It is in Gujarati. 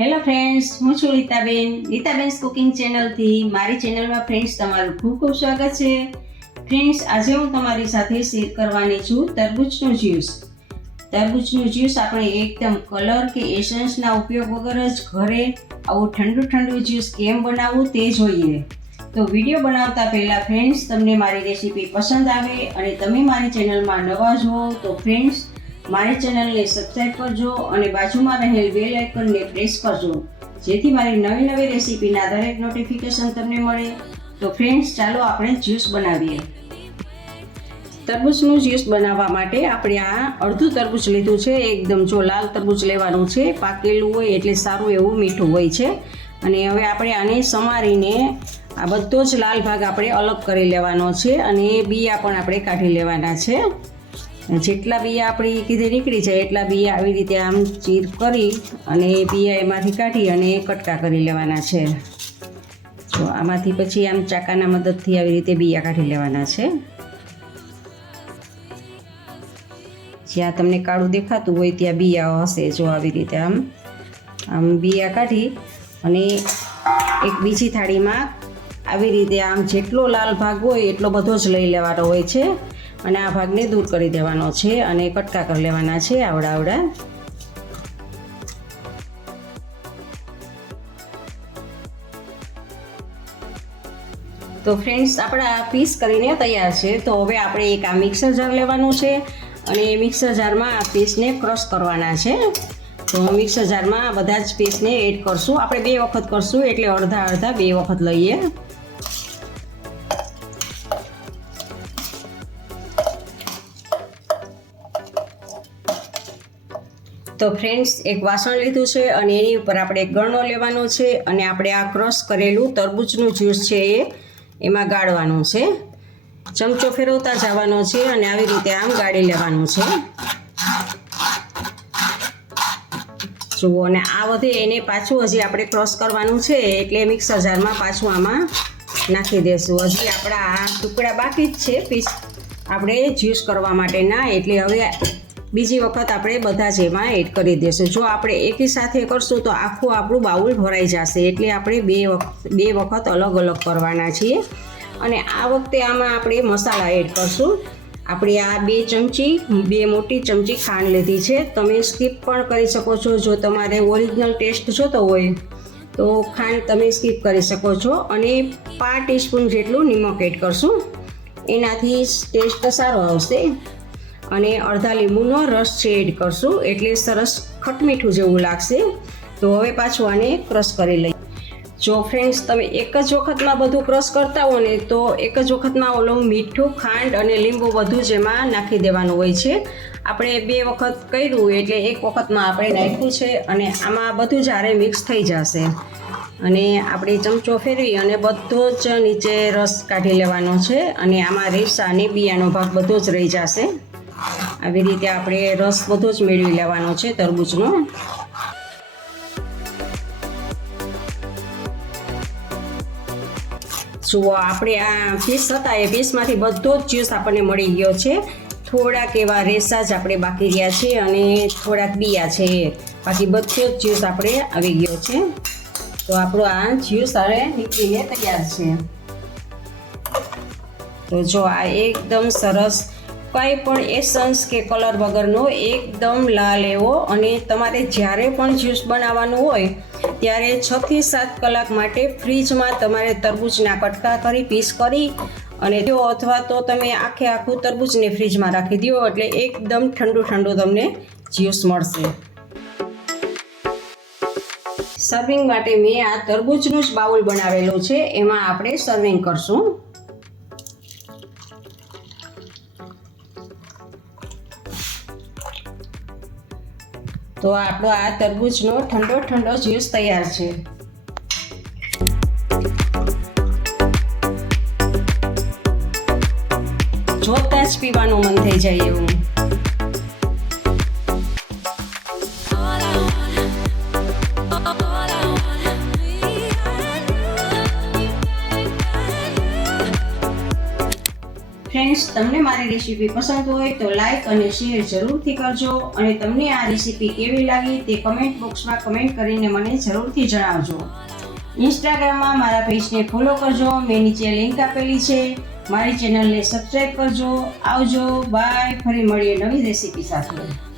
હેલો ફ્રેન્ડ્સ, હું છું રીતાબેન્સ કુકિંગ ચેનલથી. મારી ચેનલમાં ફ્રેન્ડ્સ તમારું ખૂબ ખૂબ સ્વાગત છે. ફ્રેન્ડ્સ, આજે હું તમારી સાથે શેર કરવાની છું તરબૂચનું જ્યુસ. તરબૂચનું જ્યુસ આપણે એકદમ કલર કે એસન્સના ઉપયોગ વગર જ ઘરે આવું ઠંડુ જ્યુસ કેમ બનાવવું તે જોઈએ. તો વિડીયો બનાવતા પહેલાં ફ્રેન્ડ્સ, તમને મારી રેસીપી પસંદ આવે અને તમે મારી ચેનલમાં નવા છો તો ફ્રેન્ડ્સ મારી ચેનલને સબસ્ક્રાઈબ કરજો અને બાજુમાં રહેલ બેલ આઇકનને પ્રેસ કરજો, જેથી મારી નવી રેસીપીના દરેક નોટિફિકેશન તમને મળે. તો ફ્રેન્ડ્સ, ચાલો આપણે જ્યુસ બનાવીએ. તરબૂચનું જ્યુસ બનાવવા માટે આપણે આ અડધું તરબૂચ લીધું છે. એકદમ જો લાલ તરબૂચ લેવાનું છે, પાકેલું હોય એટલે સારું એવું મીઠું હોય છે. અને હવે આપણે આને સમારીને આ બધો જ લાલ ભાગ આપણે અલગ કરી લેવાનો છે અને બિયા પણ આપણે કાઢી લેવાના છે. જેટલા બિયા આપણી કીધે નીકળી જાય એટલા બિયા આવી રીતે આમ ચીર કરી અને બિયા એમાંથી કાઢી અને કટકા કરી લેવાના છે. તો આમાંથી પછી આમ ચાકાના મદદથી આવી રીતે બિયા કાઢી લેવાના છે. જ્યાં તમને કાળું દેખાતું હોય ત્યાં બિયા હશે. જો આવી રીતે આમ બિયા કાઢી અને એક બીજી થાળીમાં આવી રીતે આમ જેટલો લાલ ભાગ હોય એટલો બધો જ લઈ લેવાનો હોય છે અને આ ભાગને દૂર કરી દેવાનો છે અને કટકા કરી લેવાના છે આવડા. તો ફ્રેન્ડ્સ, આપણા પીસ કરીને તૈયાર છે. તો હવે આપણે એક આ મિક્સર જાર લેવાનું છે અને મિક્સર જારમાં આ પીસને ક્રશ કરવાના છે. તો મિક્સર જારમાં બધા જ પીસને એડ કરશું. આપણે 2 વખત કરશું એટલે અડધા 2 વખત લઈએ. તો ફ્રેન્ડ્સ, એક વાસણ લીધું છે અને એની ઉપર આપણે ગળણો લેવાનો છે અને આપણે આ ક્રશ કરેલું તરબૂચનું જ્યુસ છે એમાં ગાળવાનું છે. ચમચો ફેરવતા જવાનો છે અને આવી રીતે આમ ગાળી લેવાનું છે. જુઓ, અને આ વધે એને પાછું હજી આપણે ક્રશ કરવાનું છે એટલે મિક્સર જારમાં પાછું આમાં નાખી દેશું. હજી આપણા આ ટુકડા બાકી જ છે પીસ આપણે જ્યુસ કરવા માટેના, એટલે હવે બીજી વખત આપણે બધા જ એમાં એડ કરી દઈશું. જો આપણે એકી સાથે કરશું તો આખું આપણું બાઉલ ભરાઈ જશે, એટલે આપણે બે વખત અલગ કરવાના છીએ. અને આ વખતે આમાં આપણે મસાલા એડ કરશું. આપણે આ 2 મોટી ચમચી ખાંડ લીધી છે. તમે સ્કીપ પણ કરી શકો છો. જો તમારે ઓરિજિનલ ટેસ્ટ જોતો હોય તો ખાંડ તમે સ્કીપ કરી શકો છો. અને 1/2 ટીસ્પૂન જેટલું નિમક એડ કરશું, એનાથી ટેસ્ટ સારો આવશે. અને અડધા લીંબુનો રસ છે એડ કરશું, એટલે સરસ ખટમીઠું જેવું લાગશે. તો હવે પાછું આને ક્રશ કરી લઈએ. જો ફ્રેન્ડ્સ, તમે એક જ વખતમાં બધું ક્રશ કરતા હો ને તો એક જ વખતમાં ઓલું મીઠું, ખાંડ અને લીંબુ બધું જ એમાં નાખી દેવાનું હોય છે. આપણે 2 વખત કર્યું એટલે 1 વખતમાં આપણે નાખ્યું છે અને આમાં બધું જ હારે મિક્સ થઈ જશે. અને આપણે ચમચો ફેરવી અને બધો જ નીચે રસ કાઢી લેવાનો છે અને આમાં રેસા અને બિયાનો ભાગ બધો જ રહી જશે. આવી રીતે આપણે રસ બધો જ મેળવી લેવાનો છે તરબૂચનો. જુઓ, આપણે આ પીસ હતા એ પીસમાંથી બધો જ જ્યુસ આપણને મળી ગયો છે. થોડાક એવા રેસા જ આપણે બાકી રહ્યા છે અને થોડાક બિયા છે, બાકી બધો જ જ્યુસ આપણે આવી ગયો છે. તો આપણો આ જ્યુસ હવે નીકળીને તૈયાર છે. તો જો આ એકદમ સરસ, કંઈ પણ એસન્સ કે કલર વગરનો એકદમ લાલ એવો. અને તમારે જ્યારે પણ જ્યુસ બનાવવાનું હોય ત્યારે 6 થી 7 કલાક માટે ફ્રીજમાં તમારે તરબૂચના કટકા કરી પીસ કરી અને દો, અથવા તો તમે આખું તરબૂચને ફ્રીજમાં રાખી દો એટલે એકદમ ઠંડુ તમને જ્યુસ મળશે. સર્વિંગ માટે મેં આ તરબૂચનું જ બાઉલ બનાવેલું છે, એમાં આપણે સર્વિંગ કરશું. તો આપણો આ તરબૂચનો ઠંડો જ્યુસ તૈયાર છે. જોતા જ પીવાનું મન થઈ જાય એવું. ફ્રેન્ડ્સ, ફ્રેન્ડ્સ, તમને મારી રેસીપી પસંદ હોય તો લાઈક અને શેર જરૂરથી કરજો અને તમને આ રેસીપી કેવી લાગી તે કમેન્ટ બોક્સમાં કમેન્ટ કરીને મને જરૂરથી જણાવજો. ઇન્સ્ટાગ્રામમાં મારા પેજને ફોલો કરજો, મેં નીચે લિંક આપેલી છે. મારી ચેનલને સબસ્ક્રાઈબ કરજો. આવજો, બાય. ફરી મળીએ નવી રેસીપી સાથે.